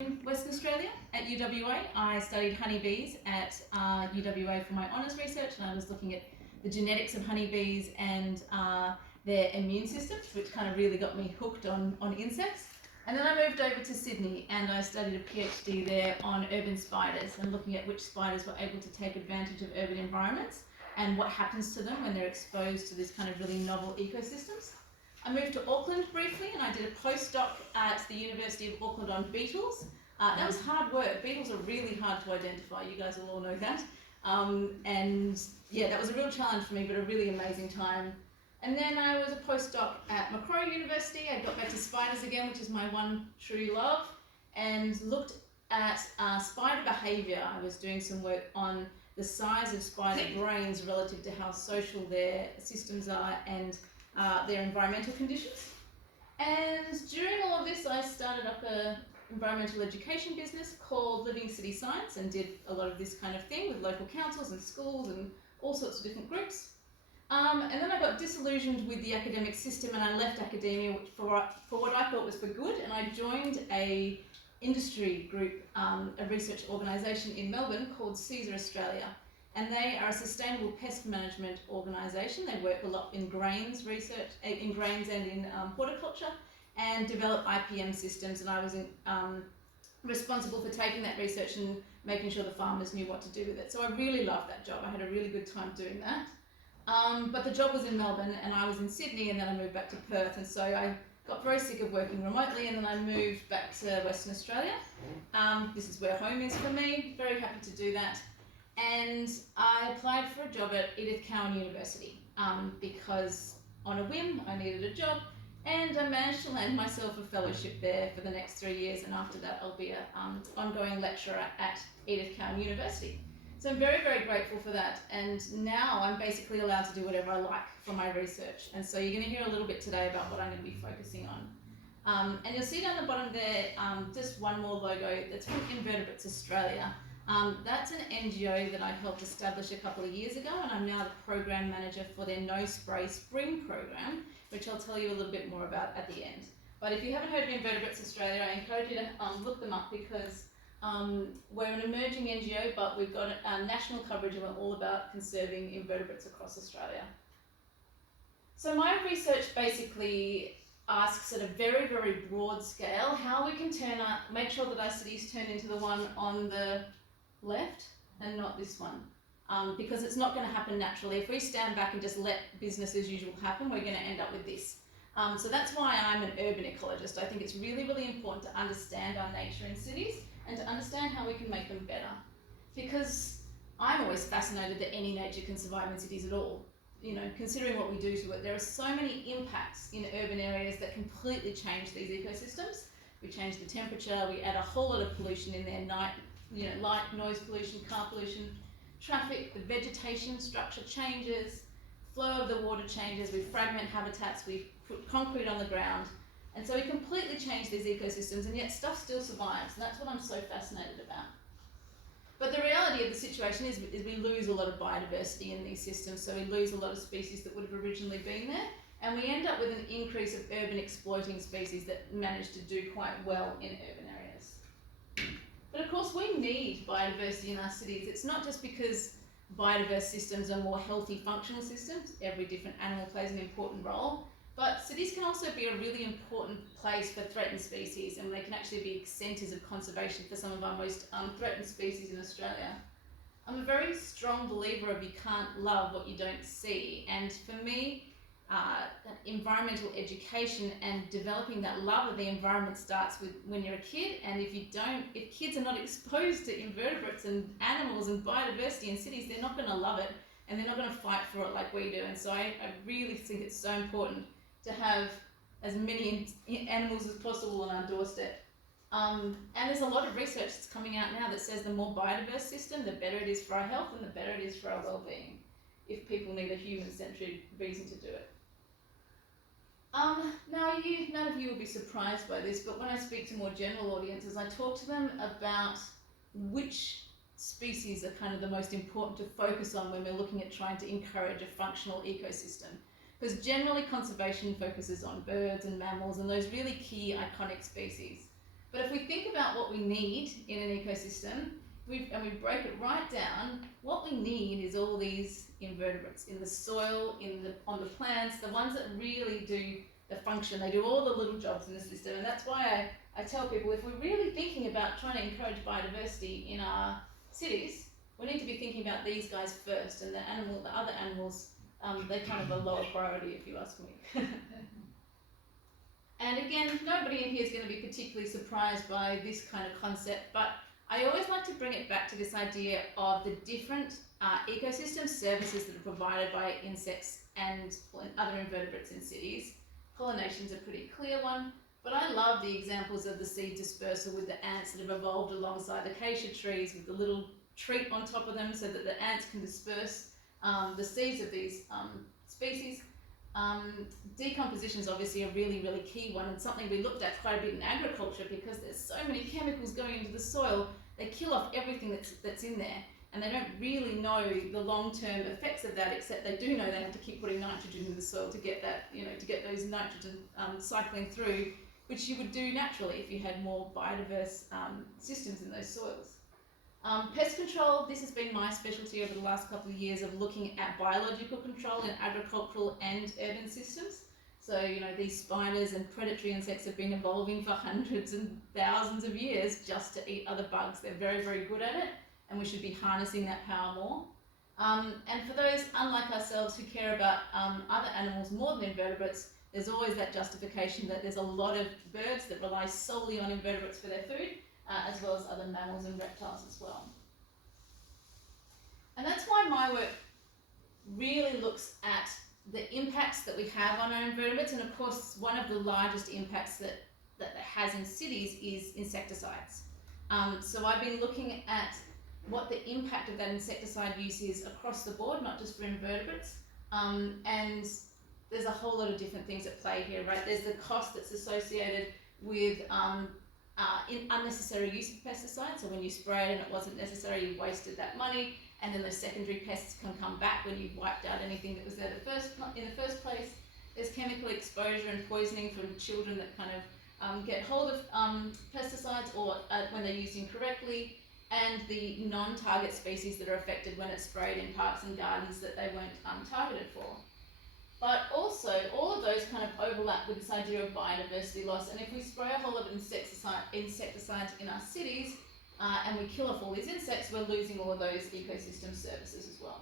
in Western Australia at UWA. I studied honeybees at UWA for my honours research, and I was looking at the genetics of honeybees and their immune systems, which kind of really got me hooked on insects. And then I moved over to Sydney and I studied a PhD there on urban spiders and looking at which spiders were able to take advantage of urban environments and what happens to them when they're exposed to this kind of really novel ecosystems. I moved to Auckland briefly and I did a postdoc at the University of Auckland on beetles. That was hard work. Beetles are really hard to identify. You guys will all know that. And yeah, that was a real challenge for me, but a really amazing time. And then I was a postdoc at Macquarie University. I got back to spiders again, which is my one true love, and looked at spider behaviour. I was doing some work on the size of spider brains relative to how social their systems are and their environmental conditions. And during all of this, I started up an environmental education business called Living City Science and did a lot of this kind of thing with local councils and schools and all sorts of different groups. And then I got disillusioned with the academic system and I left academia for what I thought was for good, and I joined a industry group, a research organisation in Melbourne called Caesar Australia. And they are a sustainable pest management organisation. They work a lot in grains research, in grains and in horticulture, and develop IPM systems. And I was responsible for taking that research and making sure the farmers knew what to do with it. So I really loved that job. I had a really good time doing that. But the job was in Melbourne and I was in Sydney, and then I moved back to Perth, and so I got very sick of working remotely, and then I moved back to Western Australia. This is where home is for me, very happy to do that. And I applied for a job at Edith University because on a whim I needed a job, and I managed to land myself a fellowship there for the next 3 years, and after that I'll be an ongoing lecturer at Edith University. So I'm very, very grateful for that, and now I'm basically allowed to do whatever I like for my research. And so you're going to hear a little bit today about what I'm going to be focusing on. And you'll see down the bottom there just one more logo that's from Invertebrates Australia. That's an NGO that I helped establish a couple of years ago, and I'm now the program manager for their No Spray Spring program, which I'll tell you a little bit more about at the end. But if you haven't heard of Invertebrates Australia, I encourage you to look them up, because we're an emerging NGO, but we've got national coverage and we're all about conserving invertebrates across Australia. So my research basically asks at a very, very broad scale how we can make sure that our cities turn into the one on the left and not this one, because it's not going to happen naturally. If we stand back and just let business as usual happen, we're going to end up with this. So that's why I'm an urban ecologist. I think it's really, really important to understand our nature in cities and to understand how we can make them better. Because I'm always fascinated that any nature can survive in cities at all. You know, considering what we do to it, there are so many impacts in urban areas that completely change these ecosystems. We change the temperature, we add a whole lot of pollution in there, light, noise pollution, car pollution, traffic, the vegetation structure changes, flow of the water changes, we fragment habitats, we put concrete on the ground. And so we completely change these ecosystems, and yet stuff still survives, and that's what I'm so fascinated about. But the reality of the situation is we lose a lot of biodiversity in these systems, so we lose a lot of species that would have originally been there, and we end up with an increase of urban exploiting species that manage to do quite well in urban areas. But of course we need biodiversity in our cities. It's not just because biodiverse systems are more healthy functional systems, every different animal plays an important role, but cities can also be a really important place for threatened species, and they can actually be centres of conservation for some of our most threatened species in Australia. I'm a very strong believer of you can't love what you don't see, and for me, environmental education and developing that love of the environment starts with when you're a kid, and if kids are not exposed to invertebrates and animals and biodiversity in cities, they're not going to love it, and they're not going to fight for it like we do. And so I really think it's so important to have as many animals as possible on our doorstep. And there's a lot of research that's coming out now that says the more biodiverse system, the better it is for our health and the better it is for our well-being, if people need a human-centered reason to do it. Now, none of you will be surprised by this, but when I speak to more general audiences, I talk to them about which species are kind of the most important to focus on when we're looking at trying to encourage a functional ecosystem. Because generally conservation focuses on birds and mammals and those really key iconic species. But if we think about what we need in an ecosystem, and we break it right down, what we need is all these invertebrates in the soil, on the plants, the ones that really do the function. They do all the little jobs in the system, and that's why I tell people, if we're really thinking about trying to encourage biodiversity in our cities, we need to be thinking about these guys first, and the other animals, they're kind of a lower priority, if you ask me. And again, nobody in here is going to be particularly surprised by this kind of concept, but I always like to bring it back to this idea of the different ecosystem services that are provided by insects and other invertebrates in cities. Pollination's a pretty clear one, but I love the examples of the seed dispersal with the ants that have evolved alongside the acacia trees with the little treat on top of them so that the ants can disperse the seeds of these species. Decomposition is obviously a really, really key one, and something we looked at quite a bit in agriculture because there's so many chemicals going into the soil. They kill off everything that's in there, and they don't really know the long-term effects of that, except they do know they have to keep putting nitrogen in the soil to get that, to get those nitrogen cycling through, which you would do naturally if you had more biodiverse systems in those soils. Pest control, this has been my specialty over the last couple of years of looking at biological control in agricultural and urban systems. So, these spiders and predatory insects have been evolving for hundreds and thousands of years just to eat other bugs. They're very, very good at it, and we should be harnessing that power more. And for those, unlike ourselves, who care about other animals more than invertebrates, there's always that justification that there's a lot of birds that rely solely on invertebrates for their food, as well as other mammals and reptiles as well. And that's why my work really looks at the impacts that we have on our invertebrates, and of course one of the largest impacts that it has in cities is insecticides. So I've been looking at what the impact of that insecticide use is across the board, not just for invertebrates, and there's a whole lot of different things at play here, right? There's the cost that's associated with unnecessary use of pesticides. So when you sprayed and it wasn't necessary, you wasted that money, and then those secondary pests can come back when you've wiped out anything that was there in the first place. There's chemical exposure and poisoning from children that kind of get hold of pesticides or when they're used incorrectly, and the non-target species that are affected when it's sprayed in parks and gardens that they weren't targeted for. But also, all of those kind of overlap with this idea of biodiversity loss, and if we spray a whole lot of insecticides in our cities and we kill off all these insects, we're losing all of those ecosystem services as well.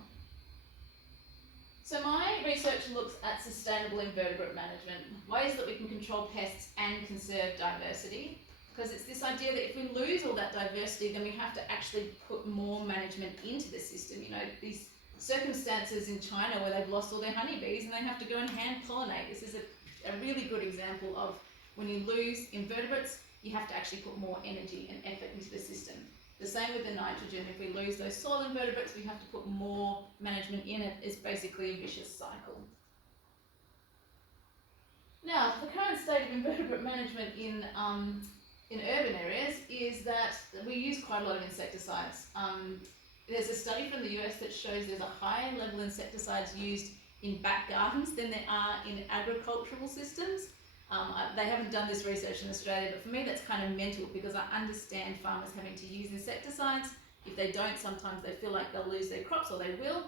So my research looks at sustainable invertebrate management, ways that we can control pests and conserve diversity, because it's this idea that if we lose all that diversity, then we have to actually put more management into the system. These circumstances in China where they've lost all their honeybees and they have to go and hand pollinate. This is a really good example of when you lose invertebrates, you have to actually put more energy and effort into the system. The same with the nitrogen. If we lose those soil invertebrates, we have to put more management in it. It's basically a vicious cycle. Now, the current state of invertebrate management in urban areas is that we use quite a lot of insecticides. There's a study from the US that shows there's a higher level of insecticides used in back gardens than there are in agricultural systems. They haven't done this research in Australia, but for me that's kind of mental because I understand farmers having to use insecticides. If they don't, sometimes they feel like they'll lose their crops, or they will.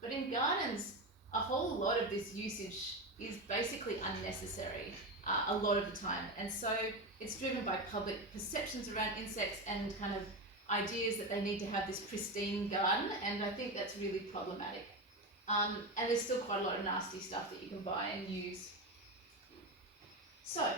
But in gardens, a whole lot of this usage is basically unnecessary a lot of the time. And so it's driven by public perceptions around insects and kind of ideas that they need to have this pristine garden, and I think that's really problematic. And there's still quite a lot of nasty stuff that you can buy and use. So,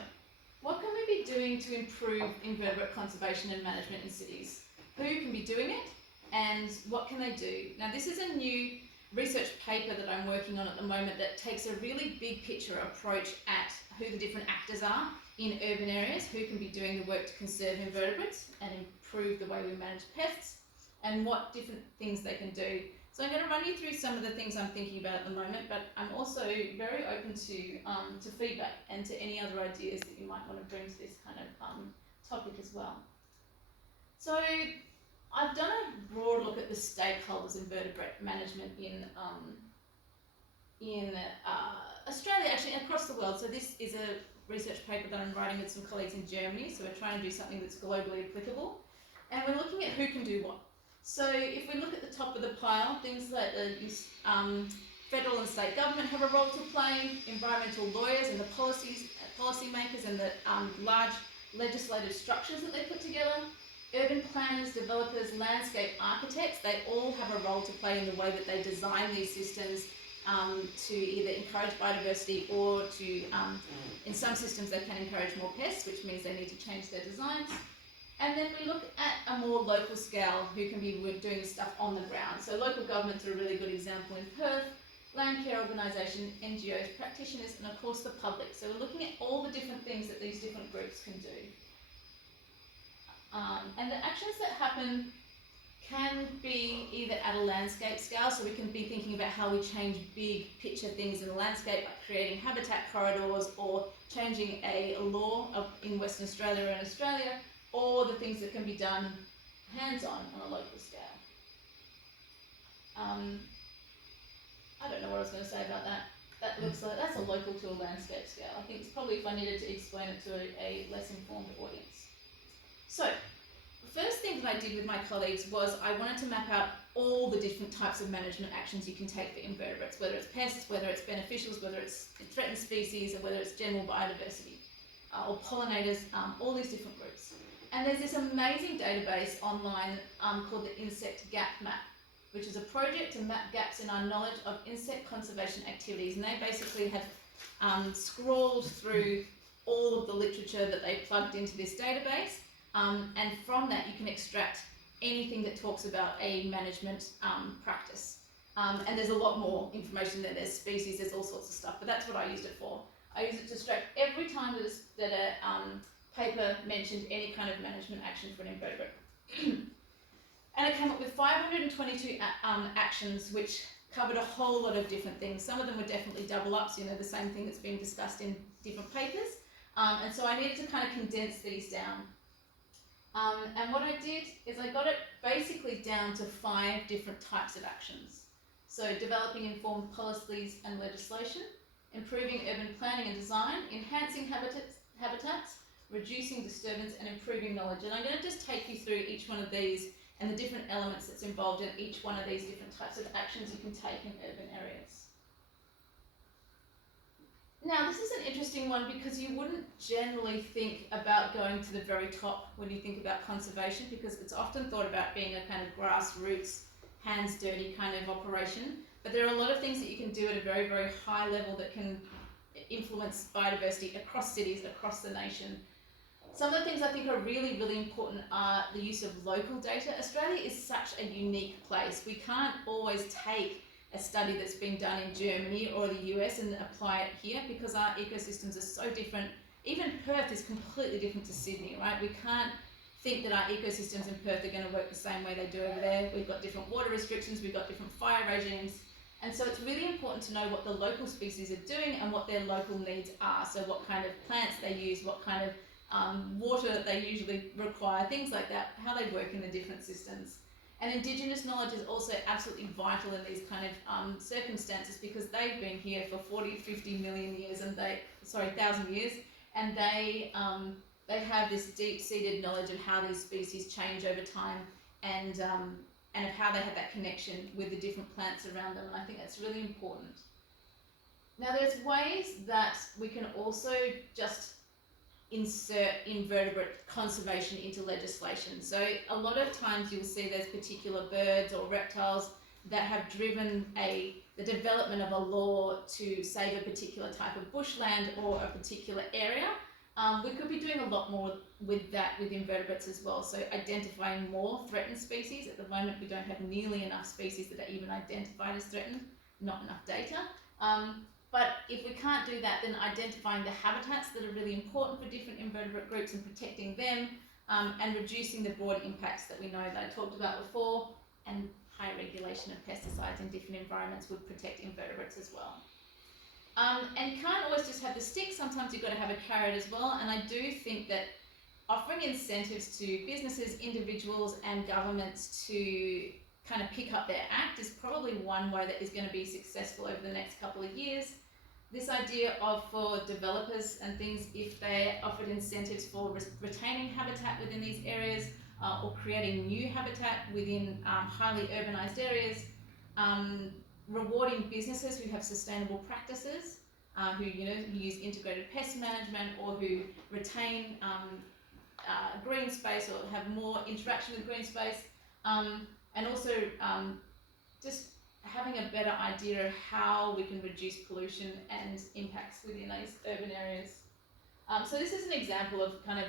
what can we be doing to improve invertebrate conservation and management in cities? Who can be doing it, and what can they do? Now, this is a new research paper that I'm working on at the moment that takes a really big picture approach at who the different actors are in urban areas, who can be doing the work to conserve invertebrates and improve the way we manage pests, and what different things they can do. So I'm going to run you through some of the things I'm thinking about at the moment, but I'm also very open to feedback and to any other ideas that you might want to bring to this kind of topic as well. So I've done a broad look at the stakeholders in invertebrate management in Australia, actually, and across the world. So this is a research paper that I'm writing with some colleagues in Germany, so we're trying to do something that's globally applicable. And we're looking at who can do what. So if we look at the top of the pile, things like the federal and state government have a role to play, environmental lawyers and the policymakers and the large legislative structures that they put together, urban planners, developers, landscape architects, they all have a role to play in the way that they design these systems to either encourage biodiversity or to, in some systems they can encourage more pests, which means they need to change their designs. And then we look at a more local scale who can be doing stuff on the ground. So local governments are a really good example in Perth, land care organisation, NGOs, practitioners, and of course the public. So we're looking at all the different things that these different groups can do. And the actions that happen can be either at a landscape scale, so we can be thinking about how we change big picture things in the landscape, like creating habitat corridors or changing a law in Western Australia or in Australia, or the things that can be done hands-on on a local scale. I don't know what I was going to say about that. That looks like that's a local to a landscape scale. I think it's probably if I needed to explain it to a less informed audience. So, the first thing that I did with my colleagues was I wanted to map out all the different types of management actions you can take for invertebrates, whether it's pests, whether it's beneficials, whether it's threatened species, or whether it's general biodiversity, or pollinators, all these different groups. And there's this amazing database online called the Insect Gap Map, which is a project to map gaps in our knowledge of insect conservation activities. And they basically have scrolled through all of the literature that they plugged into this database. And from that you can extract anything that talks about a management practice. And there's a lot more information there. There's species, there's all sorts of stuff, but that's what I used it for. I used it to extract every time that a paper mentioned any kind of management action for an invertebrate. And I came up with 522 actions which covered a whole lot of different things. Some of them were definitely double ups, you know, the same thing that's been discussed in different papers. And so I needed to kind of condense these down. And what I did is I got it basically down to 5 different types of actions. So developing informed policies and legislation, improving urban planning and design, enhancing habitats, reducing disturbance and improving knowledge. And I'm going to just take you through each one of these and the different elements that's involved in each one of these different types of actions you can take in urban areas. Now, this is an interesting one because you wouldn't generally think about going to the very top when you think about conservation, because it's often thought about being a kind of grassroots, hands dirty kind of operation. But there are a lot of things that you can do at a very, very high level that can influence biodiversity across cities, across the nation. Some of the things I think are really, really important are the use of local data. Australia is such a unique place. We can't always take a study that's been done in Germany or the US and apply it here because our ecosystems are so different. Even Perth is completely different to Sydney, right? We can't think that our ecosystems in Perth are going to work the same way they do over there. We've got different water restrictions, we've got different fire regimes. And so it's really important to know what the local species are doing and what their local needs are. So what kind of plants they use, what kind of water they usually require, things like that, how they work in the different systems. And Indigenous knowledge is also absolutely vital in these kind of circumstances because they've been here for 40, 50 million years and 1,000 years, and they have this deep-seated knowledge of how these species change over time and of how they have that connection with the different plants around them, and I think that's really important. Now there's ways that we can also just insert invertebrate conservation into legislation. So a lot of times you'll see there's particular birds or reptiles that have driven the development of a law to save a particular type of bushland or a particular area. We could be doing a lot more with that with invertebrates as well. So identifying more threatened species. At the moment we don't have nearly enough species that are even identified as threatened, not enough data. But if we can't do that, then identifying the habitats that are really important for different invertebrate groups and protecting them, and reducing the broad impacts that we know that I talked about before, and high regulation of pesticides in different environments would protect invertebrates as well. And you can't always just have the stick, sometimes you've got to have a carrot as well, and I do think that offering incentives to businesses, individuals and governments to kind of pick up their act is probably one way that is going to be successful over the next couple of years. this idea of for developers and things, if they offered incentives for retaining habitat within these areas or creating new habitat within highly urbanized areas, rewarding businesses who have sustainable practices, who use integrated pest management or who retain green space or have more interaction with green space, and also just having a better idea of how we can reduce pollution and impacts within those urban areas. So this is an example of kind of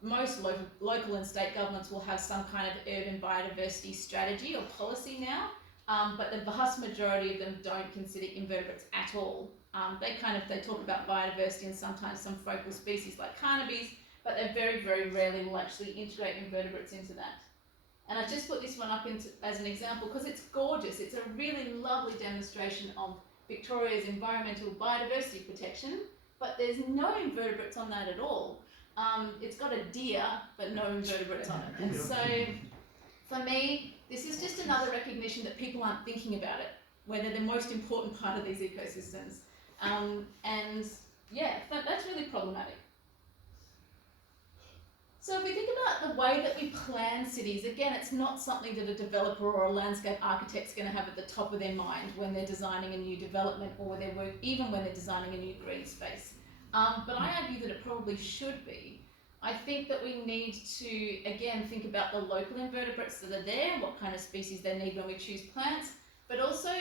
most local and state governments will have some kind of urban biodiversity strategy or policy now, but the vast majority of them don't consider invertebrates at all. They talk about biodiversity and sometimes some focal species like carnabees, but they very, very rarely will actually integrate invertebrates into that. And I just put this one up as an example because it's gorgeous. It's a really lovely demonstration of Victoria's environmental biodiversity protection, but there's no invertebrates on that at all. It's got a deer, but no invertebrates on it. And so, for me, this is just another recognition that people aren't thinking about it, where they're the most important part of these ecosystems. And yeah, that's really problematic. So if we think about the way that we plan cities, again, it's not something that a developer or a landscape architect's going to have at the top of their mind when they're designing a new development or even when they're designing a new green space. But I argue that it probably should be. I think that we need to, again, think about the local invertebrates that are there, what kind of species they need when we choose plants, but also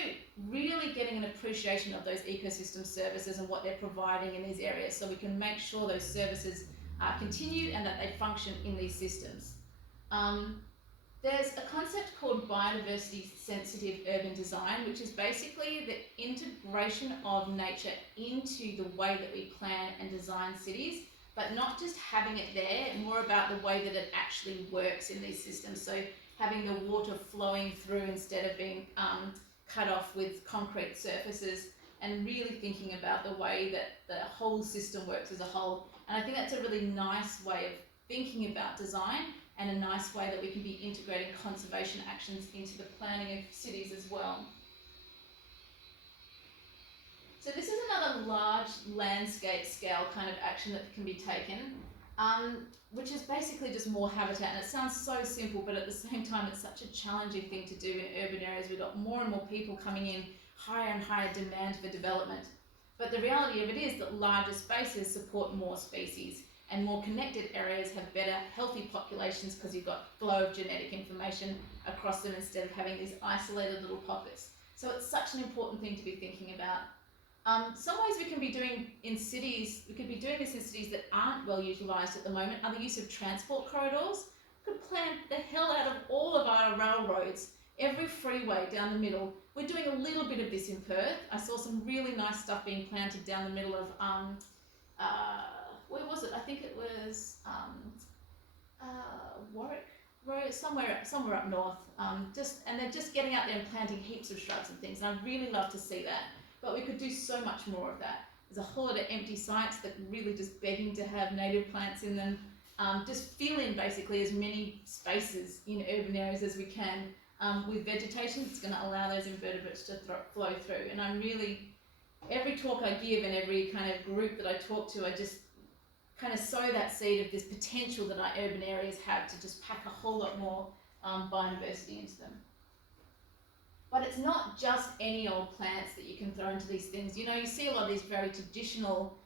really getting an appreciation of those ecosystem services and what they're providing in these areas so we can make sure those services continue and that they function in these systems. There's a concept called biodiversity sensitive urban design, which is basically the integration of nature into the way that we plan and design cities, but not just having it there, more about the way that it actually works in these systems. So having the water flowing through instead of being cut off with concrete surfaces, and really thinking about the way that the whole system works as a whole. And I think that's a really nice way of thinking about design and a nice way that we can be integrating conservation actions into the planning of cities as well. So this is another large landscape scale kind of action that can be taken, which is basically just more habitat. And it sounds so simple, but at the same time, it's such a challenging thing to do in urban areas. We've got more and more people coming in, higher and higher demand for development. But the reality of it is that larger spaces support more species, and more connected areas have better healthy populations because you've got flow of genetic information across them instead of having these isolated little pockets. So it's such an important thing to be thinking about. Some ways we can be doing in cities, we could be doing this in cities that aren't well utilised at the moment, are the use of transport corridors. We could plan the hell out of all of our railroads, every freeway down the middle. We're doing a little bit of this in Perth. I saw some really nice stuff being planted down the middle of, where was it? I think it was Warwick Road, somewhere up north. And they're just getting out there and planting heaps of shrubs and things. And I'd really love to see that. But we could do so much more of that. There's a whole lot of empty sites that are really just begging to have native plants in them. Just fill in basically as many spaces in urban areas as we can. With vegetation, it's going to allow those invertebrates to flow through. And I'm really, every talk I give and every kind of group that I talk to, I just kind of sow that seed of this potential that our urban areas have to just pack a whole lot more biodiversity into them. But it's not just any old plants that you can throw into these things. You know, you see a lot of these very traditional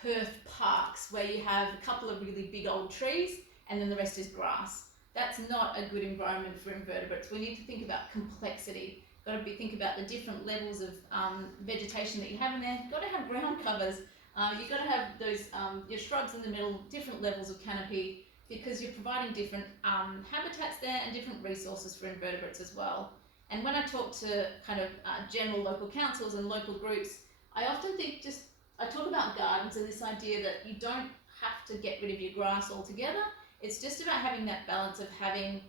Perth parks where you have a couple of really big old trees and then the rest is grass. That's not a good environment for invertebrates. We need to think about complexity. Got to think about the different levels of vegetation that you have in there. You've got to have ground covers. You've got to have those your shrubs in the middle, different levels of canopy, because you're providing different habitats there and different resources for invertebrates as well. And when I talk to kind of general local councils and local groups, I often think I talk about gardens and this idea that you don't have to get rid of your grass altogether. It's just about having that balance of having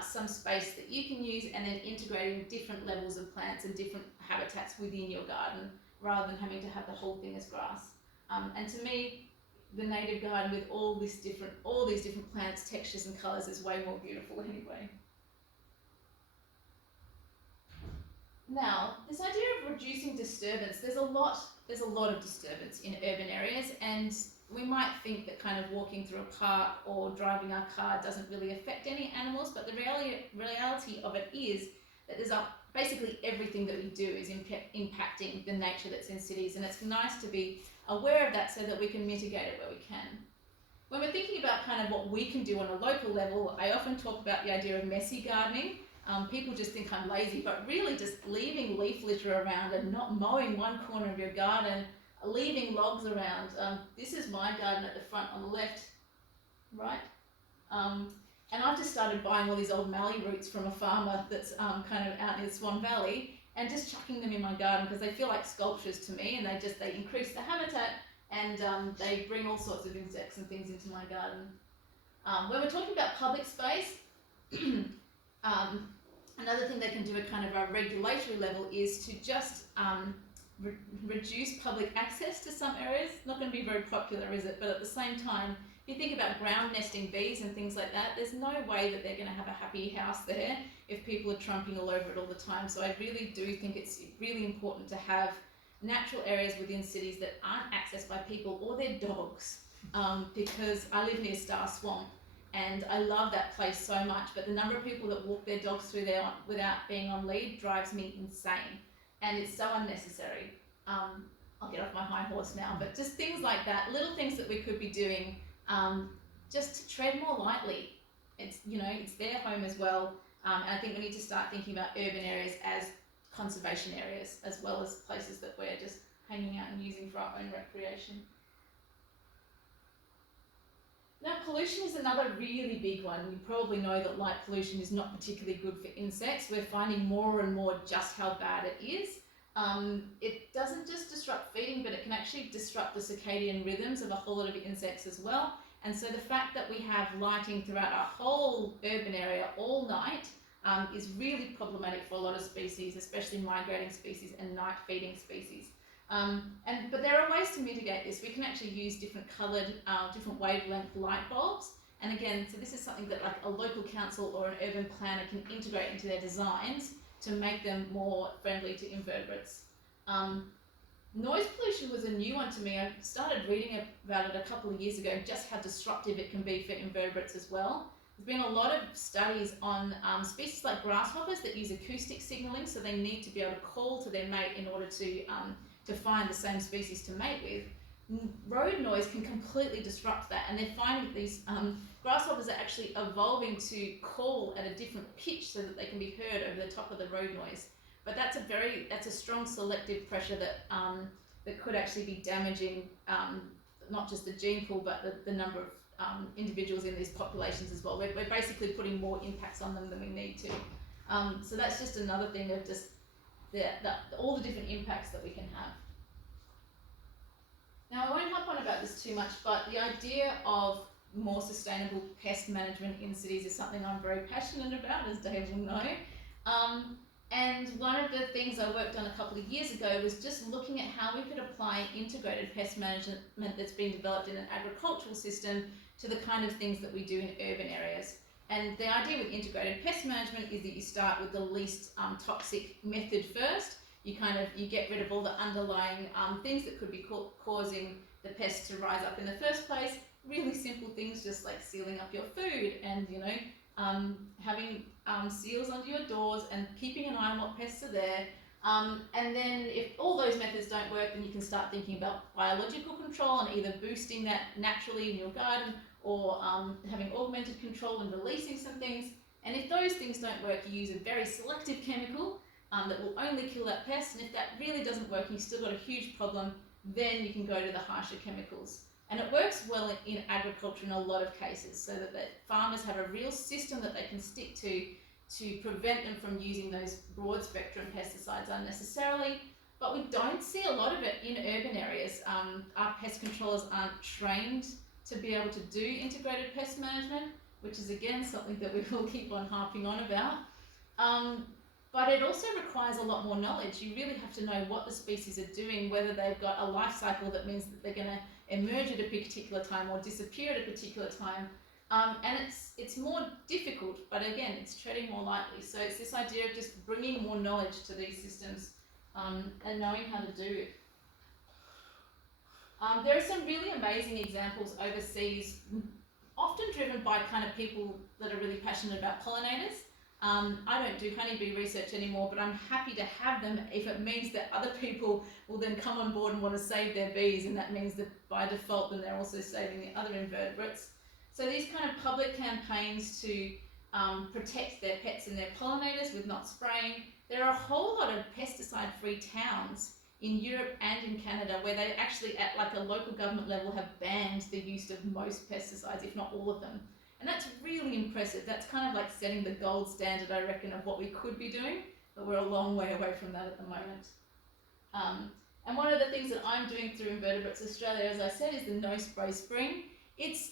some space that you can use and then integrating different levels of plants and different habitats within your garden rather than having to have the whole thing as grass. And to me, the native garden with all these different plants, textures and colours is way more beautiful anyway. Now, this idea of reducing disturbance, there's a lot of disturbance in urban areas, and we might think that kind of walking through a park or driving our car doesn't really affect any animals, but the reality of it is that there's basically everything that we do is impacting the nature that's in cities, and it's nice to be aware of that so that we can mitigate it where we can. When we're thinking about kind of what we can do on a local level, I often talk about the idea of messy gardening. People just think I'm lazy, but really just leaving leaf litter around and not mowing one corner of your garden, leaving logs around. This is my garden at the front on the left, right? And I've just started buying all these old mallee roots from a farmer that's kind of out near Swan Valley, and just chucking them in my garden because they feel like sculptures to me, and they increase the habitat, and they bring all sorts of insects and things into my garden. When we're talking about public space, another thing they can do at kind of a regulatory level is to just reduce public access to some areas. Not going to be very popular, is it? But at the same time, if you think about ground nesting bees and things like that, there's no way that they're going to have a happy house there if people are trumping all over it all the time. So I really do think it's really important to have natural areas within cities that aren't accessed by people or their dogs, because I live near Star Swamp, and I love that place so much, but the number of people that walk their dogs through there without being on lead drives me insane, and it's so unnecessary. I'll get off my high horse now, but just things like that, little things that we could be doing, just to tread more lightly. It's their home as well, and I think we need to start thinking about urban areas as conservation areas, as well as places that we're just hanging out and using for our own recreation. Now, pollution is another really big one. You probably know that light pollution is not particularly good for insects. We're finding more and more just how bad it is. It doesn't just disrupt feeding, but it can actually disrupt the circadian rhythms of a whole lot of insects as well. And so the fact that we have lighting throughout our whole urban area all night is really problematic for a lot of species, especially migrating species and night feeding species. But there are ways to mitigate this. We can actually use different coloured, different wavelength light bulbs. And again, so this is something that like a local council or an urban planner can integrate into their designs to make them more friendly to invertebrates. Noise pollution was a new one to me. I started reading about it a couple of years ago, just how disruptive it can be for invertebrates as well. There's been a lot of studies on species like grasshoppers that use acoustic signalling, so they need to be able to call to their mate in order to find the same species to mate with. Road noise can completely disrupt that, and they're finding that these grasshoppers are actually evolving to call at a different pitch so that they can be heard over the top of the road noise. But that's a strong selective pressure that could actually be damaging not just the gene pool, but the number of individuals in these populations as well. We're basically putting more impacts on them than we need to. So that's just another thing of just all the different impacts that we can have. Now, I won't harp on about this too much, but the idea of more sustainable pest management in cities is something I'm very passionate about, as Dave will know. And one of the things I worked on a couple of years ago was just looking at how we could apply integrated pest management that's been developed in an agricultural system to the kind of things that we do in urban areas. And the idea with integrated pest management is that you start with the least toxic method first. You get rid of all the underlying things that could be causing the pests to rise up in the first place. Really simple things, just like sealing up your food and having seals under your doors and keeping an eye on what pests are there. And then if all those methods don't work, then you can start thinking about biological control and either boosting that naturally in your garden or having augmented control and releasing some things. And if those things don't work, you use a very selective chemical that will only kill that pest. And if that really doesn't work and you've still got a huge problem, then you can go to the harsher chemicals. And it works well in agriculture in a lot of cases, so that farmers have a real system that they can stick to prevent them from using those broad spectrum pesticides unnecessarily. But we don't see a lot of it in urban areas. Our pest controllers aren't trained to be able to do integrated pest management, which is again something that we will keep on harping on about. But it also requires a lot more knowledge. You really have to know what the species are doing, whether they've got a life cycle that means that they're going to emerge at a particular time or disappear at a particular time. And it's more difficult, but again, it's treading more lightly. So it's this idea of just bringing more knowledge to these systems and knowing how to do it. There are some really amazing examples overseas, often driven by kind of people that are really passionate about pollinators. I don't do honeybee research anymore, but I'm happy to have them if it means that other people will then come on board and want to save their bees, and that means that by default then they're also saving the other invertebrates. So these kind of public campaigns to protect their pets and their pollinators with not spraying. There are a whole lot of pesticide-free towns in Europe and in Canada where they actually at like a local government level have banned the use of most pesticides, if not all of them. And that's really impressive. That's kind of like setting the gold standard, I reckon, of what we could be doing, but we're a long way away from that at the moment. And one of the things that I'm doing through Invertebrates Australia, as I said, is the No Spray Spring. It's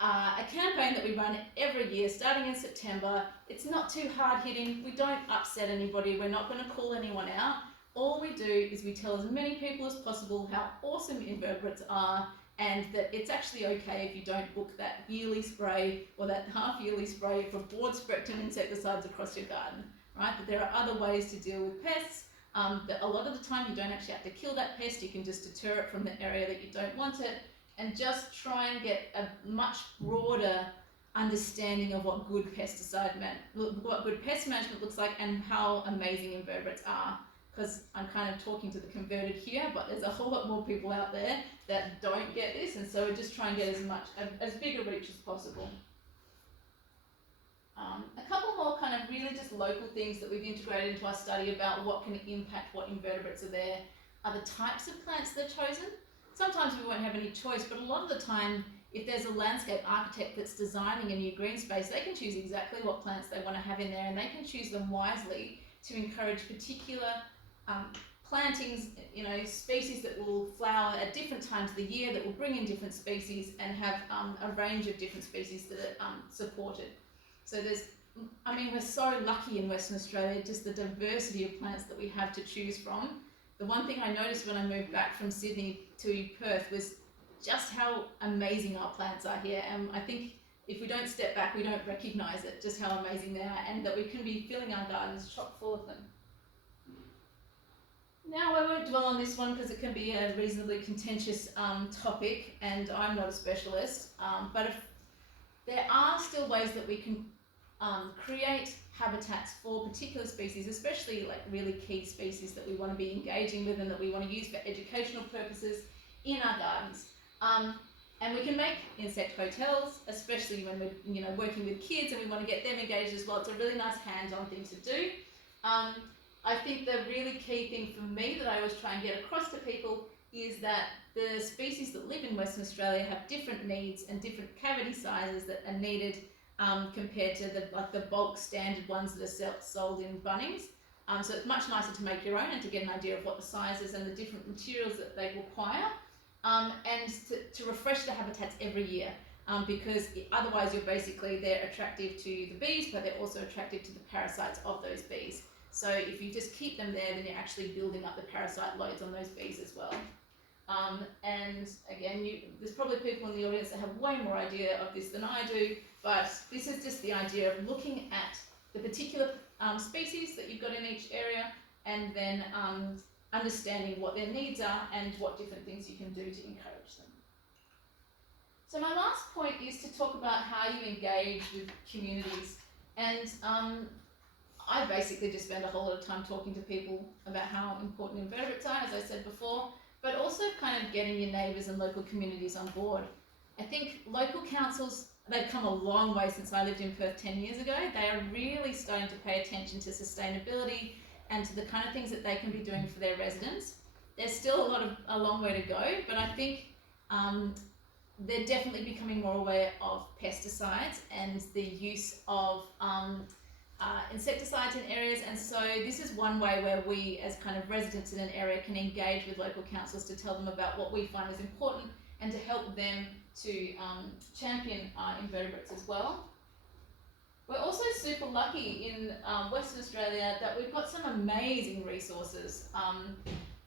a campaign that we run every year, starting in September. It's not too hard hitting. We don't upset anybody. We're not going to call anyone out. All we do is we tell as many people as possible how awesome invertebrates are, and that it's actually okay if you don't book that yearly spray or that half-yearly spray for broad-spectrum insecticides across your garden, right? That there are other ways to deal with pests. That a lot of the time you don't actually have to kill that pest. You can just deter it from the area that you don't want it, and just try and get a much broader understanding of what good pest management looks like and how amazing invertebrates are. Because I'm kind of talking to the converted here, but there's a whole lot more people out there that don't get this, and so we just try and get as big a reach as possible. A couple more kind of really just local things that we've integrated into our study about what can impact what invertebrates are there are the types of plants that are chosen. Sometimes we won't have any choice, but a lot of the time, if there's a landscape architect that's designing a new green space, they can choose exactly what plants they want to have in there, and they can choose them wisely to encourage particular plantings, species that will flower at different times of the year, that will bring in different species and have a range of different species that are supported. So we're so lucky in Western Australia, just the diversity of plants that we have to choose from. The one thing I noticed when I moved back from Sydney to Perth was just how amazing our plants are here. And I think if we don't step back, we don't recognise it, just how amazing they are, and that we can be filling our gardens chock full of them. Now, I won't dwell on this one because it can be a reasonably contentious topic, and I'm not a specialist, but if there are still ways that we can create habitats for particular species, especially like really key species that we want to be engaging with and that we want to use for educational purposes in our gardens. And we can make insect hotels, especially when we're working with kids and we want to get them engaged as well. It's a really nice hands-on thing to do. I think the really key thing for me that I always try and get across to people is that the species that live in Western Australia have different needs and different cavity sizes that are needed compared to the bulk standard ones that are sold in Bunnings. So it's much nicer to make your own and to get an idea of what the sizes and the different materials that they require, and to refresh the habitats every year, because otherwise they're attractive to the bees, but they're also attractive to the parasites of those bees. So if you just keep them there, then you're actually building up the parasite loads on those bees as well. And again, there's probably people in the audience that have way more idea of this than I do, but this is just the idea of looking at the particular species that you've got in each area, and then understanding what their needs are and what different things you can do to encourage them. So my last point is to talk about how you engage with communities. And I basically just spend a whole lot of time talking to people about how important invertebrates are, as I said before, but also kind of getting your neighbours and local communities on board. I think local councils, they've come a long way since I lived in Perth 10 years ago. They are really starting to pay attention to sustainability and to the kind of things that they can be doing for their residents. There's still a long way to go, but I think they're definitely becoming more aware of pesticides and the use of insecticides in areas, and so this is one way where we as kind of residents in an area can engage with local councils to tell them about what we find is important and to help them to champion invertebrates as well. We're also super lucky in Western Australia that we've got some amazing resources.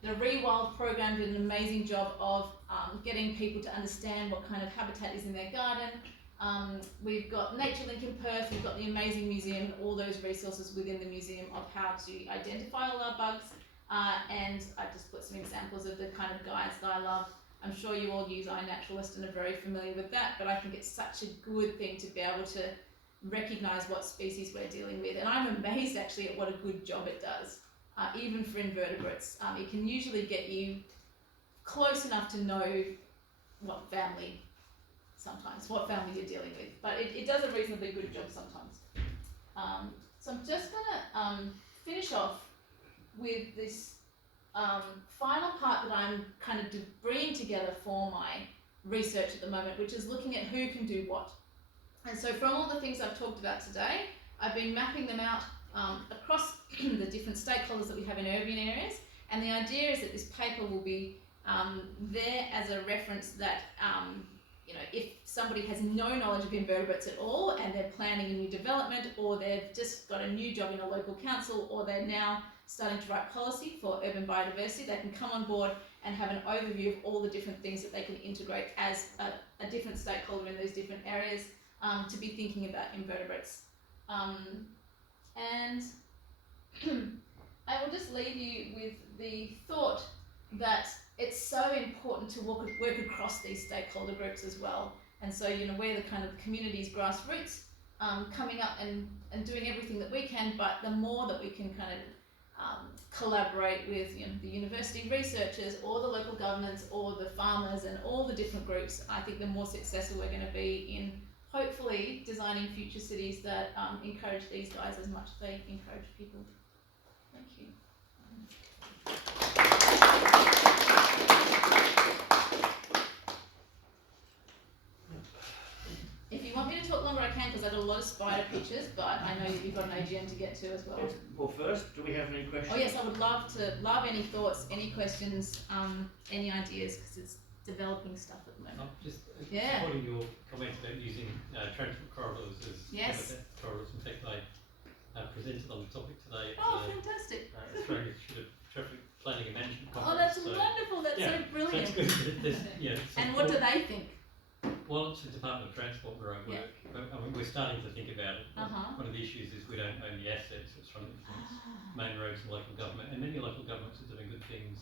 The Rewild program did an amazing job of getting people to understand what kind of habitat is in their garden. We've got NatureLink in Perth, we've got the amazing museum, all those resources within the museum of how to identify all our bugs. And I've just put some examples of the kind of guides that I love. I'm sure you all use iNaturalist and are very familiar with that, but I think it's such a good thing to be able to recognise what species we're dealing with. And I'm amazed actually at what a good job it does, even for invertebrates. It can usually get you close enough to know what family you're dealing with, but it does a reasonably good job sometimes. So I'm just gonna finish off with this final part that I'm kind of bringing together for my research at the moment, which is looking at who can do what. And so from all the things I've talked about today, I've been mapping them out across the different stakeholders that we have in urban areas, and the idea is that this paper will be there as a reference that you know, if somebody has no knowledge of invertebrates at all and they're planning a new development, or they've just got a new job in a local council, or they're now starting to write policy for urban biodiversity, they can come on board and have an overview of all the different things that they can integrate as a different stakeholder in those different areas to be thinking about invertebrates. And I will just leave you with the thought that it's so important to work across these stakeholder groups as well. And so, you know, we're the kind of community's grassroots coming up and doing everything that we can, but the more that we can kind of collaborate with, you know, the university researchers or the local governments or the farmers and all the different groups, I think the more successful we're going to be in hopefully designing future cities that encourage these guys as much as they encourage people. Thank you. If you want me to talk longer, I can, because I got a lot of spider pictures, but I know you've got an AGM to get to as well. Well, first, do we have any questions? Oh yes, I would love any thoughts, any questions, any ideas, because it's developing stuff at the moment. Just supporting your comments about using transport corridors as habitat corridors. In fact, I presented on the topic today at fantastic. Australia's Traffic Planning and Management Conference. Oh, that's wonderful. That's so brilliant. So it's good. And what do they think? Well, it's the Department of Transport where I work, but I mean, we're starting to think about it. One of the issues is we don't own the assets, it's from main roads and local government, and many local governments are doing good things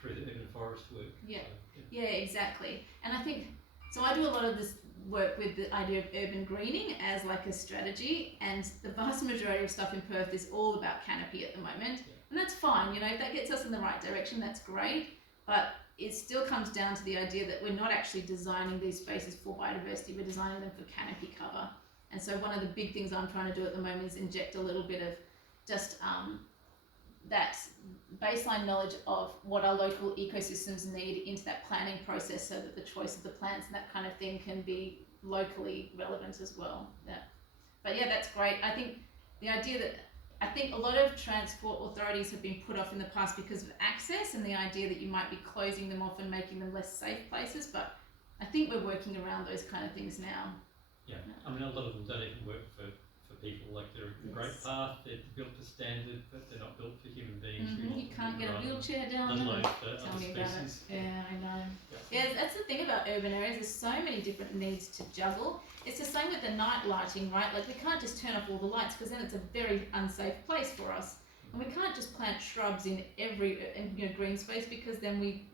through the urban forest work. Yeah, exactly. And I think, so I do a lot of this work with the idea of urban greening as like a strategy, and the vast majority of stuff in Perth is all about canopy at the moment, and that's fine, you know, if that gets us in the right direction, that's great, but it still comes down to the idea that we're not actually designing these spaces for biodiversity, we're designing them for canopy cover. And so one of the big things I'm trying to do at the moment is inject a little bit of just that baseline knowledge of what our local ecosystems need into that planning process, so that the choice of the plants and that kind of thing can be locally relevant as well. But yeah, that's great. I think the idea that a lot of transport authorities have been put off in the past because of access and the idea that you might be closing them off and making them less safe places, but I think we're working around those kind of things now. Yeah, I mean, a lot of them don't even work for people, like they're a great path, they're built to standard, but they're not built for human beings. You can't get a wheelchair down them. Tell me about it. Yeah, I know. Yeah, that's the thing about urban areas, there's so many different needs to juggle. It's the same with the night lighting, right? Like we can't just turn off all the lights, because then it's a very unsafe place for us. And we can't just plant shrubs in every green space, because then the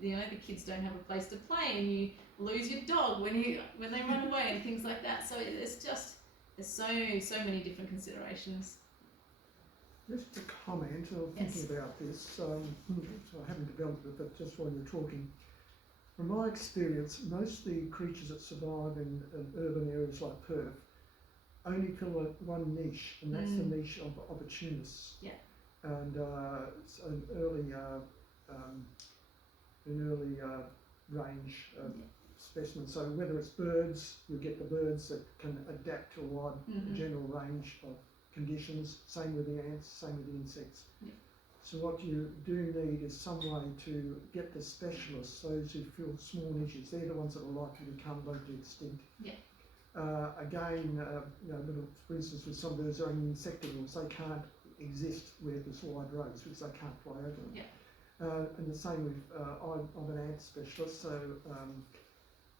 kids don't have a place to play, and you lose your dog when they run away and things like that. So there's so many different considerations. Just a comment of thinking about this, so I haven't developed it, but just while you're talking, from my experience, most of the creatures that survive in urban areas like Perth only fill one niche, and that's the niche of opportunists. Yeah. And it's an early range specimen. So whether it's birds, you get the birds that can adapt to a wide general range of conditions. Same with the ants, same with the insects. Yeah. So what you do need is some way to get the specialists, those who fill small niches. They're the ones that are likely to become locally extinct. Yeah. Again, for instance, with some birds, they're only insectivores. They can't exist where there's wide roads because they can't fly over them. Yeah. And the same with, I'm an ant specialist, so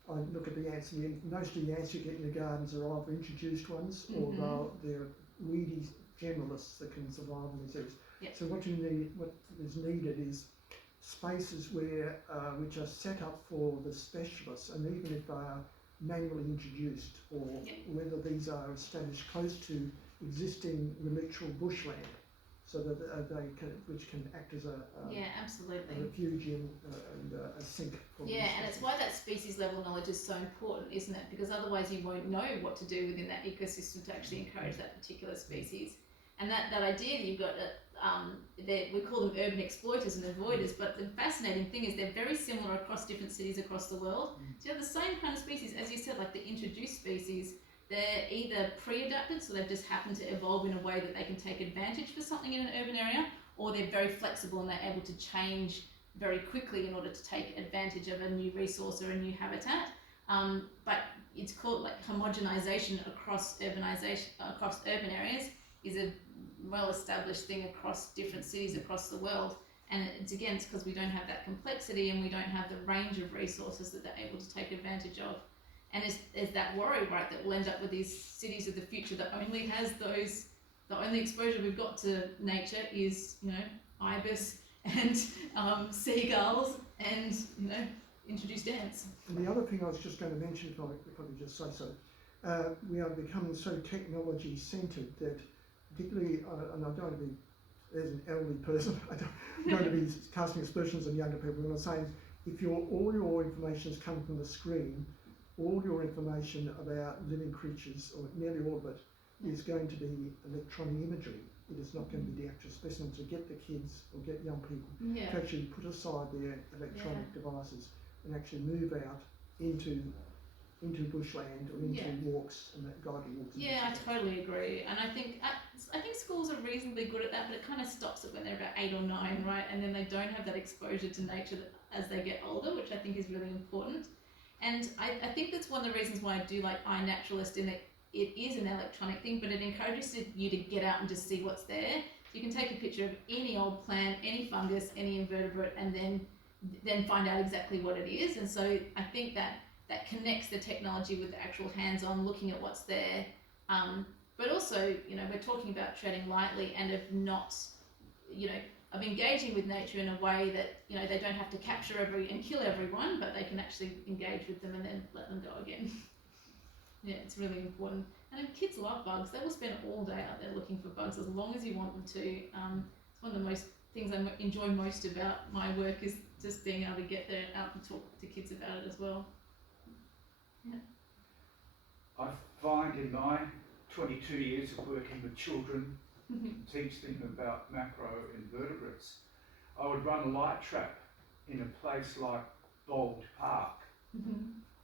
I look at the ants, and most of the ants you get in your gardens are either introduced ones or they're weedy generalists that can survive in these areas. Yep. So what is needed is spaces where which are set up for the specialists, and even if they are manually introduced, or whether these are established close to existing literal bushland, so that which can act as a absolutely. refuge and a sink for and it's why that species level knowledge is so important, isn't it? Because otherwise you won't know what to do within that ecosystem to actually encourage that particular species. And that idea that you've got, we call them urban exploiters and avoiders, but the fascinating thing is they're very similar across different cities across the world. So you have the same kind of species, as you said, like the introduced species. They're either pre-adapted, so they've just happened to evolve in a way that they can take advantage for something in an urban area, or they're very flexible and they're able to change very quickly in order to take advantage of a new resource or a new habitat. But it's called like homogenization across urban areas is a well-established thing across different cities across the world. And it's because we don't have that complexity and we don't have the range of resources that they're able to take advantage of. And there's that worry, right, that we'll end up with these cities of the future that only has those, the only exposure we've got to nature is, ibis and seagulls and, introduced ants. And the other thing I was just going to mention, if I could just say so, we are becoming so technology centred that particularly, and I don't want to be, as an elderly person, I don't want to be casting aspersions on younger people, when I'm saying if all your information is coming from the screen, all your information about living creatures, or nearly all of it, is going to be electronic imagery. It is not going to be the actual specimen. To get the kids or get young people to actually put aside their electronic devices and actually move out into bushland or into walks and that guided walks. Yeah, I totally agree. And I think schools are reasonably good at that, but it kind of stops it when they're about 8 or 9, right? And then they don't have that exposure to nature as they get older, which I think is really important. And I think that's one of the reasons why I do like iNaturalist, in that it is an electronic thing, but it encourages you to get out and just see what's there. So you can take a picture of any old plant, any fungus, any invertebrate, and then find out exactly what it is. And so I think that connects the technology with the actual hands-on looking at what's there. But also, we're talking about treading lightly and of not, of engaging with nature in a way that, they don't have to capture and kill everyone, but they can actually engage with them and then let them go again. Yeah, it's really important. And kids love bugs. They will spend all day out there looking for bugs as long as you want them to. It's one of the most things I enjoy most about my work, is just being able to get there out and talk to kids about it as well. Yeah. I find in my 22 years of working with children, teach them about macro invertebrates, I would run a light trap in a place like Bold Park,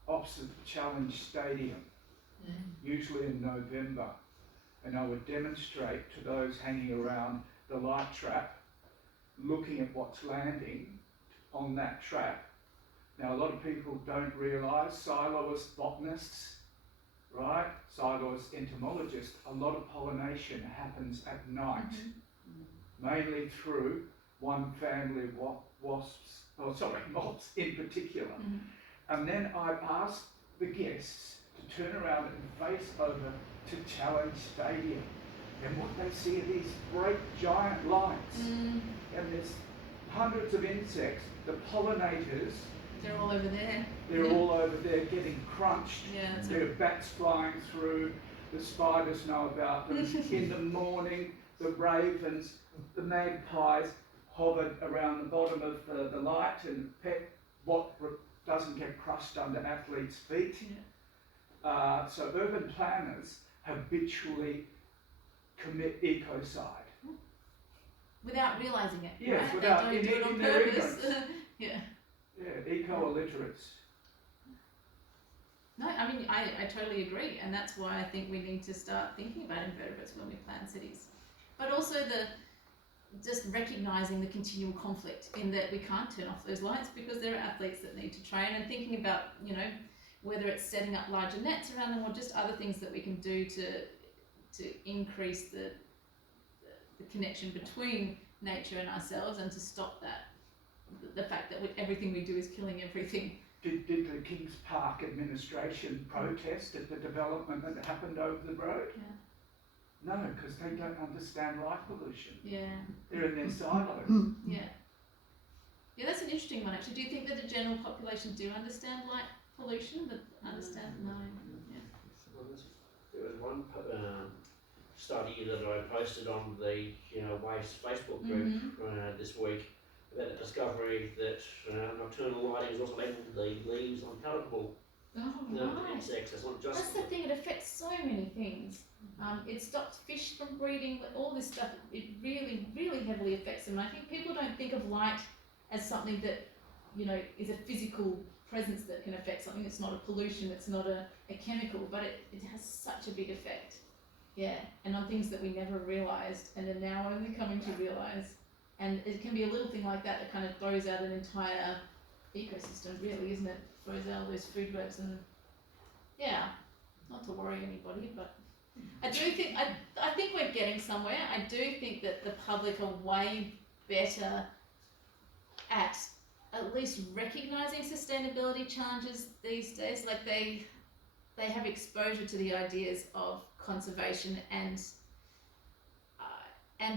opposite the Challenge Stadium, usually in November, and I would demonstrate to those hanging around the light trap, looking at what's landing on that trap. Now, a lot of people don't realise, siloist botanists, right? Siloist entomologists, a lot of pollination happens at night, mainly through one family of moths in particular. And then I asked the guests to turn around and face over to Challenge Stadium. And what they see are these great giant lights. And there's hundreds of insects, the pollinators. They're all over there. They're all over there getting crunched. Yeah, that's there are bats flying through. The spiders know about them. In the morning, the ravens, the magpies hovered around the bottom of the light and peck what doesn't get crushed under athletes' feet. So urban planners habitually commit ecocide. Without realising it. Yes, right? without they don't do it on their purpose. ignorance. Yeah, eco-illiterates. No, I mean, I totally agree, and that's why I think we need to start thinking about invertebrates when we plan cities. But also just recognising the continual conflict in that we can't turn off those lights because there are athletes that need to train, and thinking about, whether it's setting up larger nets around them or just other things that we can do to increase the connection between nature and ourselves, and to stop the fact that everything we do is killing everything Did the Kings Park administration protest at the development that happened over the road? Yeah. No, because they don't understand light pollution. Yeah. They're in their silos. Yeah. Yeah, that's an interesting one actually. Do you think that the general population do understand light pollution, but understand? No. Yeah. Well, there was one study that I posted on the Waste Facebook group this week about the discovery that nocturnal lighting is also making the leaves unpalatable Oh, to right. insects. It's not just That's the thing, it affects so many things. It stops fish from breeding, all this stuff, it really, really heavily affects them. And I think people don't think of light as something that, is a physical presence that can affect something. It's not a pollution, it's not a chemical, but it has such a big effect. Yeah, and on things that we never realised and are now only coming to realise. And it can be a little thing like that kind of throws out an entire ecosystem, really, isn't it? Throws out all those food webs and, yeah, not to worry anybody, but I do think, I think we're getting somewhere. I do think that the public are way better at least recognising sustainability challenges these days. Like they have exposure to the ideas of conservation and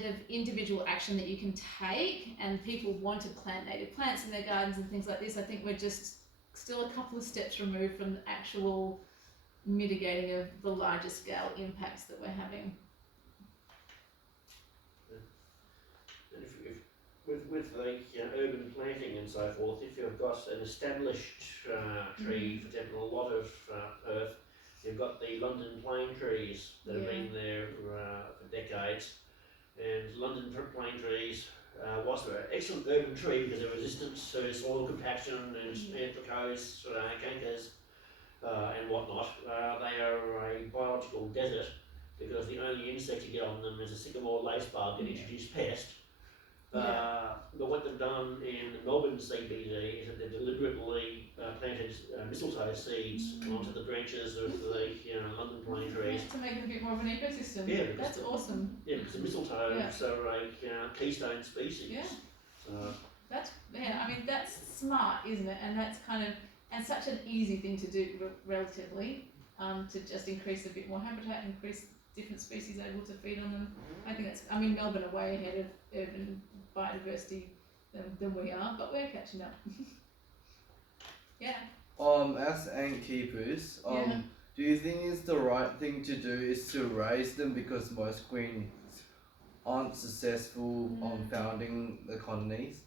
of individual action that you can take, and people want to plant native plants in their gardens and things like this. I think we're just still a couple of steps removed from the actual mitigating of the larger scale impacts that we're having. And with the urban planting and so forth, if you've got an established tree, for example, a lot of Perth, you've got the London plane trees that have been there for decades. And London plane trees, whilst they're an excellent urban tree because they're resistant to soil compaction and anthracoes, cankers, and whatnot, they are a biological desert because the only insect you get on them is a sycamore lacebug, an introduced pest. But what they've done in Melbourne CBD is that they've deliberately planted mistletoe seeds onto the branches of the London plane trees. To make it a bit more of an ecosystem. Yeah, that's awesome. Yeah, because the mistletoes are a keystone species. Yeah. So that's smart, isn't it? And that's and such an easy thing to do relatively, to just increase a bit more habitat, increase different species able to feed on them. I think Melbourne are way ahead of urban biodiversity than we are, but we're catching up. Yeah. As ant keepers, do you think it's the right thing to do is to raise them because most queens aren't successful on founding the colonies?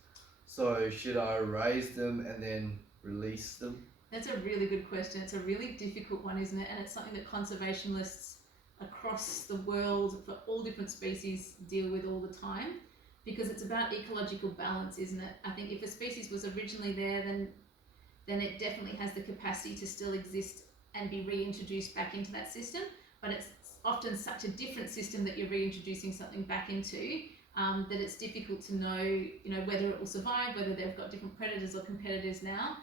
So should I raise them and then release them? That's a really good question. It's a really difficult one, isn't it? And it's something that conservationists across the world for all different species deal with all the time, because it's about ecological balance, isn't it? I think if a species was originally there, then it definitely has the capacity to still exist and be reintroduced back into that system, but it's often such a different system that you're reintroducing something back into, that it's difficult to know, whether it will survive, whether they've got different predators or competitors now.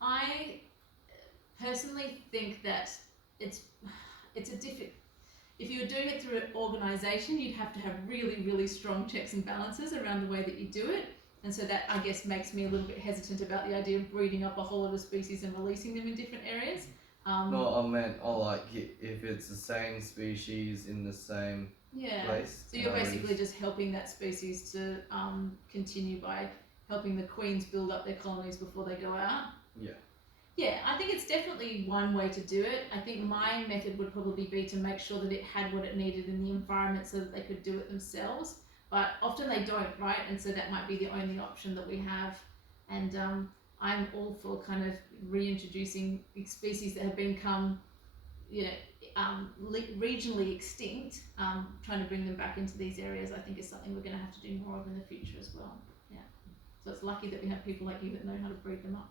I personally think that it's a different. If you were doing it through an organisation, you'd have to have really, really strong checks and balances around the way that you do it. And so that, I guess, makes me a little bit hesitant about the idea of breeding up a whole lot of species and releasing them in different areas. No, I meant, if it's the same species in the same place. So you're basically just helping that species to continue by helping the queens build up their colonies before they go out. Yeah. Yeah, I think it's definitely one way to do it. I think my method would probably be to make sure that it had what it needed in the environment so that they could do it themselves. But often they don't, right? And so that might be the only option that we have. And I'm all for kind of reintroducing species that have become, regionally extinct, trying to bring them back into these areas. I think is something we're going to have to do more of in the future as well. Yeah. So it's lucky that we have people like you that know how to breed them up.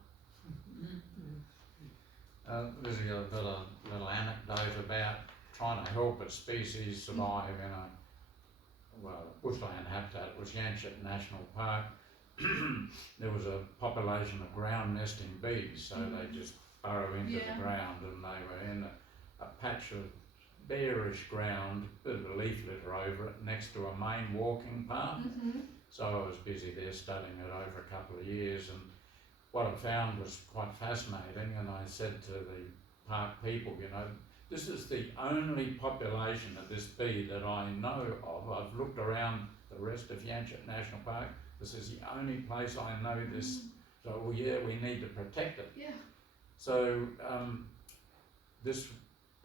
Lizzy, I've got a little anecdote about trying to help a species survive in a bushland habitat. It was Yanchet National Park. There was a population of ground nesting bees, so they just burrow into the ground, and they were in a patch of bareish ground, bit of a leaf litter over it, next to a main walking path. So I was busy there studying it over a couple of years, and what I found was quite fascinating, and I said to the park people, you know, this is the only population of this bee that I know of. I've looked around the rest of Yanchep National Park. This is the only place I know this. So, well, yeah, we need to protect it. Yeah. So, this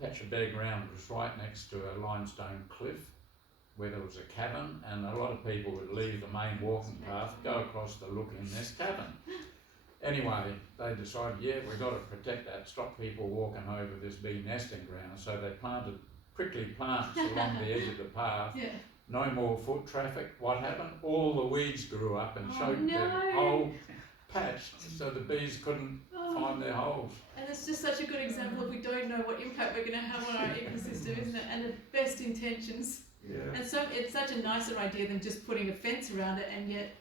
patch of bare ground was right next to a limestone cliff where there was a cabin, and a lot of people would leave the main walking path, go across to look in this cabin. Anyway, they decided, yeah, we've got to protect that, stop people walking over this bee nesting ground. So they planted prickly plants along the edge of the path. Yeah. No more foot traffic. What happened? All the weeds grew up and Oh, choked no. the whole patch, so the bees couldn't find their holes. And it's just such a good example of we don't know what impact we're going to have on our ecosystem, isn't it? And the best intentions. Yeah. And so it's such a nicer idea than just putting a fence around it, and yet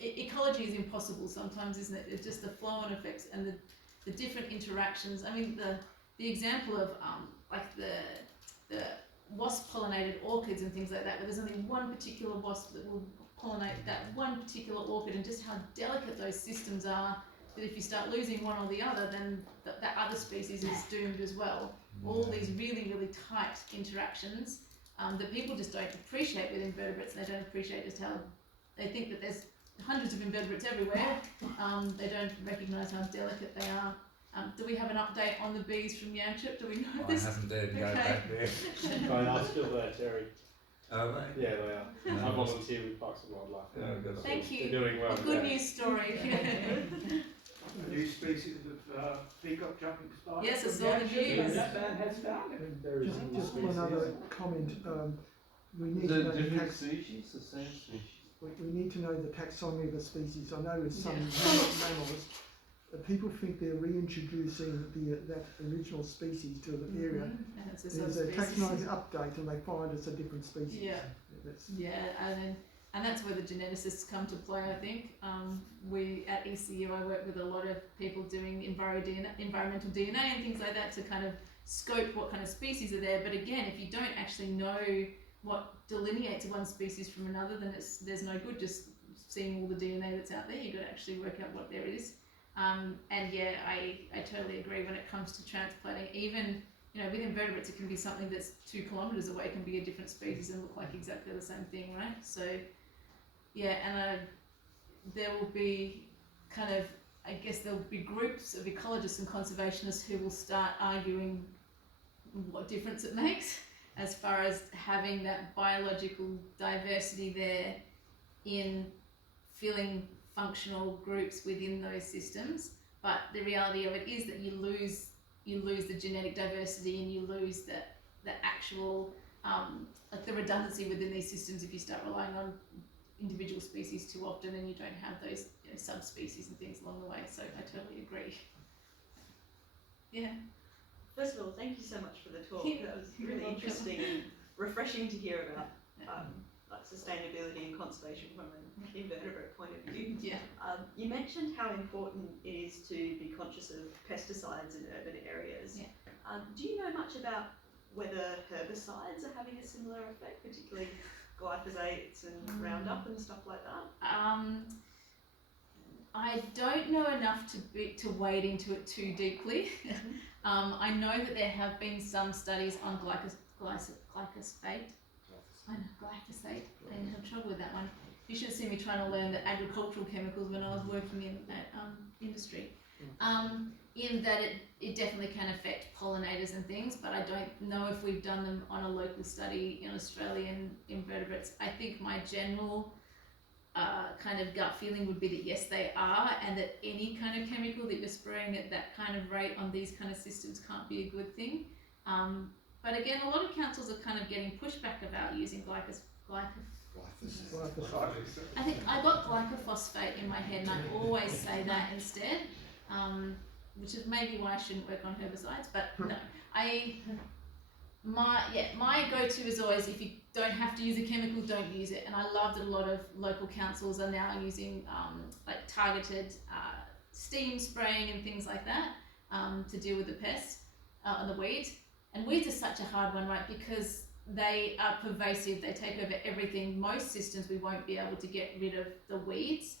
ecology is impossible sometimes, isn't it? It's just the flow-on effects and the different interactions. I mean, the example of like the wasp-pollinated orchids and things like that, where there's only one particular wasp that will pollinate that one particular orchid, and just how delicate those systems are, that if you start losing one or the other, then that other species is doomed as well. All these really, really tight interactions that people just don't appreciate with invertebrates, and they don't appreciate just how they think that there's hundreds of invertebrates everywhere. They don't recognise how delicate they are. Do we have an update on the bees from Yanchep? Do we know I this? haven't dared go Okay. back there. Fine, I'm still there, Terry. Oh, right. Yeah, they are. No. I volunteer with Parks and Wildlife. Yeah, good. Thank you. They're doing well. A good yeah. news story. A new species of peacock jumping spider. Yes, I from saw the Yanchep, news. That man has found it. There is Just one other comment. We need The to know the different tax. species, the same species. We need to know the taxonomy of the species. I know with some Yeah. mammals, people think they're reintroducing that original species to the area. And it's a There's a subspecies. taxonomy update, and they find it's a different species. Yeah. That's, Yeah, and that's where the geneticists come to play, I think. We at ECU, I work with a lot of people doing environmental DNA and things like that to kind of scope what kind of species are there. But again, if you don't actually know what delineates one species from another, then there's no good just seeing all the DNA that's out there. You've got to actually work out what there is. And yeah, I totally agree when it comes to transplanting. Even, you know, with invertebrates, it can be something that's 2 kilometres away, can be a different species and look like exactly the same thing, right? So, yeah, and there will be kind of, I guess there'll be groups of ecologists and conservationists who will start arguing what difference it makes as far as having that biological diversity there in filling functional groups within those systems. But the reality of it is that you lose the genetic diversity, and you lose the actual like the redundancy within these systems if you start relying on individual species too often, and you don't have those, you know, subspecies and things along the way. So I totally agree. Yeah. First of all, thank you so much for the talk. Yeah, That was you're really welcome. interesting and refreshing to hear about like sustainability and conservation from an invertebrate point of view. Yeah. You mentioned how important it is to be conscious of pesticides in urban areas. Yeah. Do you know much about whether herbicides are having a similar effect, particularly glyphosates and Roundup and stuff like that? I don't know enough to wade into it too deeply. I know that there have been some studies on glyphosate. I know, glyphosate. I have trouble with that one. You should have seen me trying to learn the agricultural chemicals when I was working in that industry. In that it definitely can affect pollinators and things, but I don't know if we've done them on a local study in Australian invertebrates. I think my general kind of gut feeling would be that yes, they are, and that any kind of chemical that you're spraying at that kind of rate on these kind of systems can't be a good thing. But again, a lot of councils are kind of getting pushback about using I think I got glyphosate in my head, and I always say that instead, which is maybe why I shouldn't work on herbicides. But no, my go-to is always, if you don't have to use a chemical, don't use it. And I love that a lot of local councils are now using like targeted steam spraying and things like that to deal with the pests and the weeds. And weeds are such a hard one, right? Because they are pervasive. They take over everything. Most systems we won't be able to get rid of the weeds.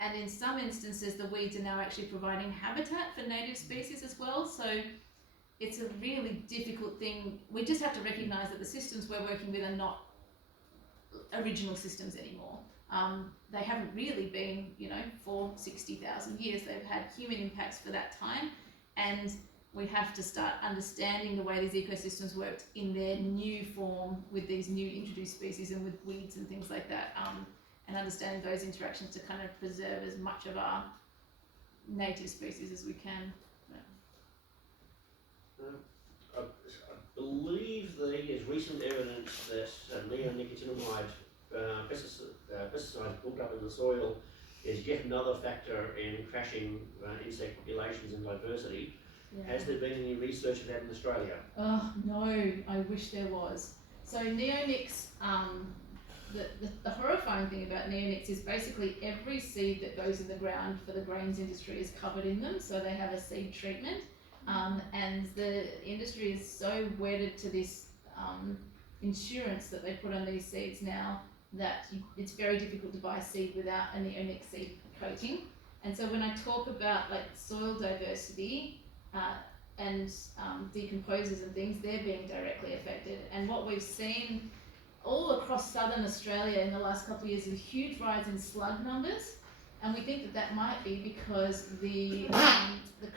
and in some instances, the weeds are now actually providing habitat for native species as well. So it's a really difficult thing. We just have to recognise that the systems we're working with are not original systems anymore. They haven't really been, for 60,000 years. They've had human impacts for that time, and we have to start understanding the way these ecosystems worked in their new form with these new introduced species and with weeds and things like that, and understanding those interactions to kind of preserve as much of our native species as we can. I believe there is recent evidence that neonicotinoid pesticides built up in the soil is yet another factor in crashing insect populations and diversity. Yeah. Has there been any research of that in Australia? Oh no, I wish there was. So neonics, the horrifying thing about neonics is basically every seed that goes in the ground for the grains industry is covered in them, so they have a seed treatment. And the industry is so wedded to this insurance that they put on these seeds now that it's very difficult to buy seed without a neonic seed coating. And so when I talk about like soil diversity and decomposers and things, they're being directly affected. And what we've seen all across southern Australia in the last couple of years is a huge rise in slug numbers. And we think that that might be because the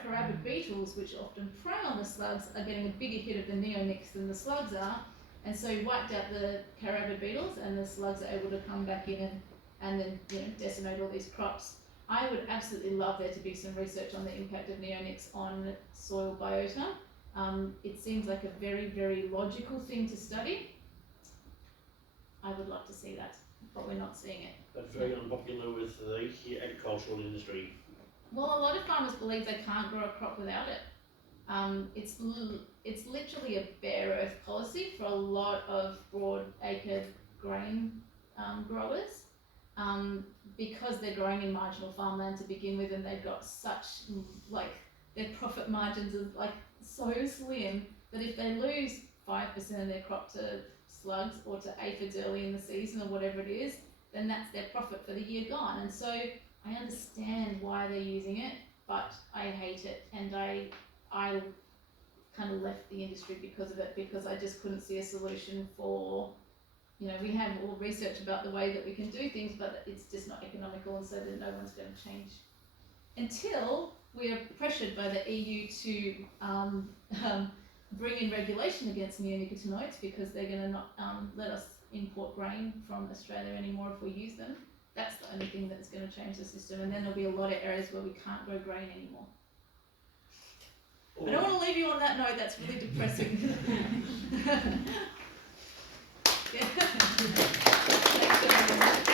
carabid beetles, which often prey on the slugs, are getting a bigger hit of the neonics than the slugs are. And so you wiped out the carabid beetles, and the slugs are able to come back in and then decimate all these crops. I would absolutely love there to be some research on the impact of neonics on soil biota. It seems like a very, very logical thing to study. I would love to see that, but we're not seeing it. But very unpopular with the agricultural industry. Well, a lot of farmers believe they can't grow a crop without it. It's literally a bare earth policy for a lot of broad acre grain growers, because they're growing in marginal farmland to begin with, and they've got such their profit margins are so slim that if they lose 5% of their crop to slugs or to aphids early in the season or whatever it is, then that's their profit for the year gone. And so I understand why they're using it, but I hate it, and I kind of left the industry because of it, because I just couldn't see a solution for, we have all research about the way that we can do things, but it's just not economical, and so then no one's going to change. Until we are pressured by the EU to bring in regulation against neonicotinoids, because they're going to not let us import grain from Australia anymore if we use them. That's the only thing that's going to change the system, and then there'll be a lot of areas where we can't grow grain anymore. I don't want to leave you on that note, that's really depressing. Yeah. Thanks very much.